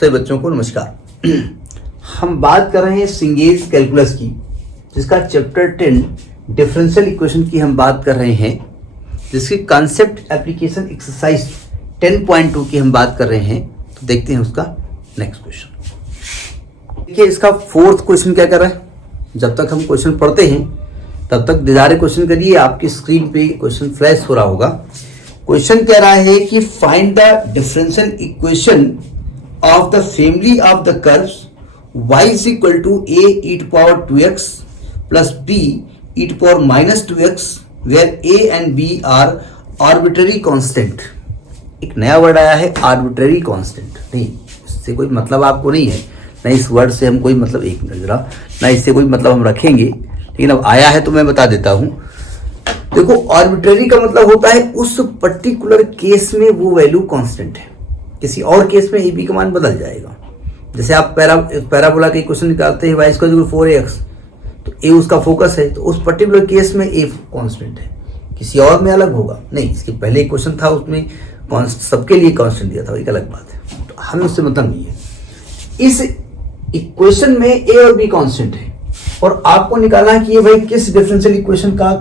सभी बच्चों को नमस्कार। हम बात कर रहे हैं सिंगेज कैलकुलस की, जिसका चैप्टर 10 डिफरेंशियल इक्वेशन की हम बात कर रहे हैं, जिसकी कॉन्सेप्ट एप्लीकेशन एक्सरसाइज 10.2 की हम बात कर रहे हैं। तो देखते हैं उसका नेक्स्ट क्वेश्चन। देखिए इसका फोर्थ क्वेश्चन क्या कर रहा है। जब तक हम क्वेश्चन पढ़ते हैं तब तक डिजायर क्वेश्चन करिए। आपकी स्क्रीन पे क्वेश्चन फ्लैश हो रहा होगा। क्वेश्चन कह रहा है कि find the differential equation of the family of the curves y is equal to a e to power 2x plus b e to power minus 2x where a and b are arbitrary constant। एक नया word आया है arbitrary constant। नहीं, इससे कोई मतलब आपको नहीं है, ना इस वर्ड से हम कोई मतलब, एक मिनट जरा, ना इससे कोई मतलब हम रखेंगे, लेकिन अब आया है तो मैं बता देता हूं। देखो आर्बिट्रेरी का मतलब होता है उस पर्टिकुलर केस में वो वैल्यू कांस्टेंट है, किसी और केस में ए बी का मान बदल जाएगा। जैसे आप पैराबोला के क्वेश्चन निकालते हैं y = 4ax, तो ए उसका फोकस है, तो उस पर्टिकुलर केस में ए कांस्टेंट है, किसी और में अलग होगा। नहीं, इसके पहले क्वेश्चन था उसमें सबके लिए कांस्टेंट दिया था, एक अलग बात है, तो हमें उससे मतलब नहीं है। इस इक्वेशन में ए और बी कांस्टेंट है और आपको निकालना है कि ये भाई किस डिफरेंशियल इक्वेशन का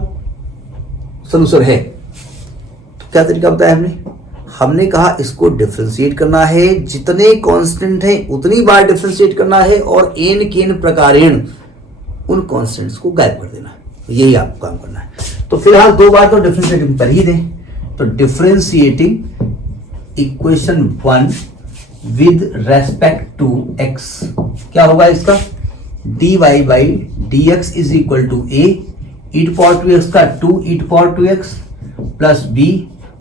सॉल्यूशन है। तो क्या तरीका बताया हमने कहा इसको डिफरेंशिएट करना है, जितने कांस्टेंट हैं उतनी बार डिफरेंशिएट करना है और एन केन प्रकारेण उन कांस्टेंट्स को गायब कर देना है। यही आपको काम करना है। तो फिलहाल 2 बार तो डिफरेंशिएटिंग कर ही दें। तो differentiating equation 1 with respect to x क्या होगा इसका, dy by dx is equal to a e to power 2x का 2 e to power 2x plus b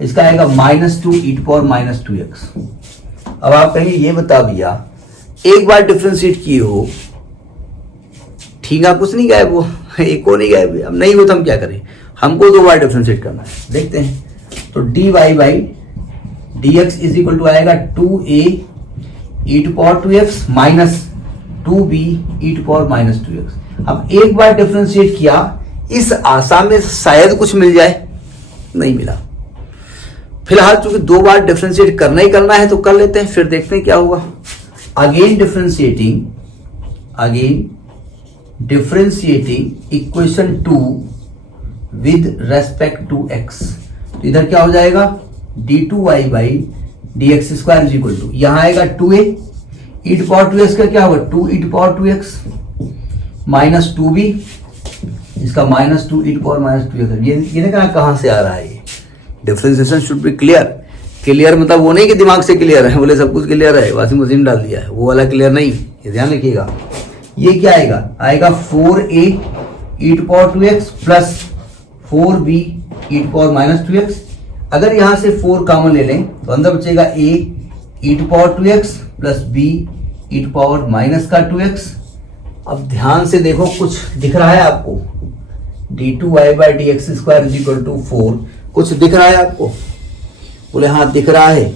इसका आएगा -2 e to power -2x। अब आप कहेंगे ये बता भैया एक बार डिफरेंशिएट किए हो, ठीक है, कुछ नहीं गायब, वो एक को नहीं गायब। अब नहीं हो तो हम क्या करें, हमको 2 बार डिफरेंशिएट करना है। देखते हैं। तो dy by dx is equal to आएगा 2a e to power 2x minus 2b e to power -2x। अब एक बार डिफरेंशिएट किया, इस आशा में शायद कुछ मिल जाए, नहीं मिला। फिलहाल चूंकि 2 बार डिफरेंशिएट करना ही करना है तो कर लेते हैं, फिर देखते हैं क्या होगा। Again differentiating equation 2 with respect to x। तो इधर क्या हो जाएगा, d2y by dx square is equal to, यहां आएगा 2a e to power 2x का क्या होगा 2 e to power 2x minus 2b इसका -2 e to power -2x। ये ना कहां से आ रहा है, ये डिफरेंशिएशन शुड बी क्लियर मतलब वो नहीं कि दिमाग से क्लियर है, बोले सब कुछ क्लियर है, वॉशिंग मशीन डाल दिया है, वो वाला क्लियर नहीं, ये ध्यान रखिएगा। ये क्या आएगा 4a e to power 2x plus 4b e to power -2x। अगर यहां से 4 कॉमन ले लें तो अंदर बचेगा a e to power 2x plus b e to power -2x। अब ध्यान से देखो, कुछ दिख रहा है आपको, d2y by dx square is equal to 4, कुछ दिख रहा है आपको, बोले हाँ दिख रहा है,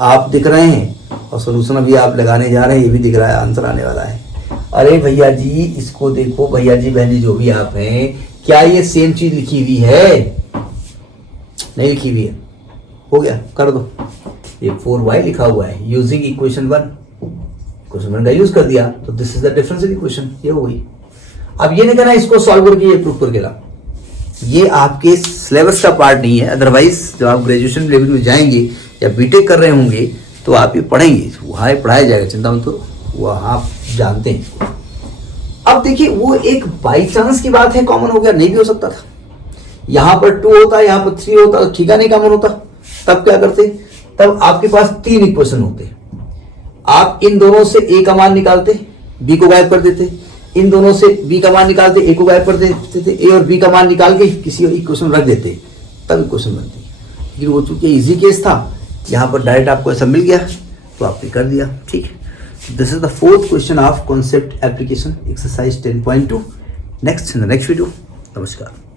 आप दिख रहे हैं और सोल्यूशन अभी आप लगाने जा रहे हैं, ये भी दिख रहा है, आंसर आने वाला है। अरे भैया जी इसको देखो, भैया जी बहनी जो भी आप हैं, क्या ये सेम चीज लिखी हुई है, नहीं लिखी हुई है, हो गया कर दो। ये 4y लिखा हुआ है, यूजिंग इक्वेशन 1, क्वेश्चन 1 का यूज कर दिया, तो this is the differential equation, ये हो गई। अब ये नहीं कहना इसको सॉल्व करके ये प्रूफ करके ला, ये आपके सिलेबस का पार्ट नहीं है। अदरवाइज जब आप ग्रेजुएशन लेवल में जाएंगे या बीटेक कर रहे होंगे तो आप ये पढ़ेंगे, वहां पढ़ाया जाएगा, चिंता मत करो, वहां आप जानते हैं। अब देखिए वो एक बाई चांस की बात है, कॉमन हो गया, नहीं भी हो सकता था। यहां पर 2 होता, यहां पर 3 होता, तो ठीक है नहीं कॉमन होता, तब क्या करते, तब आपके पास 3 इक्वेशन होते, आप इन दोनों से ए का मान निकालते, बी को गायब कर देते, इन दोनों से बी का मान निकालते, ए को गायब कर देते थे, ए और बी का मान निकाल के किसी इक्वेशन रख देते, तब इक्वेशन बनती। लेकिन वो चूंकि इजी केस था, यहाँ पर डायरेक्ट आपको ऐसा मिल गया तो आपने कर दिया, ठीक है। This is the 4th question of concept application exercise 10.2। Next in the next video. नमस्कार।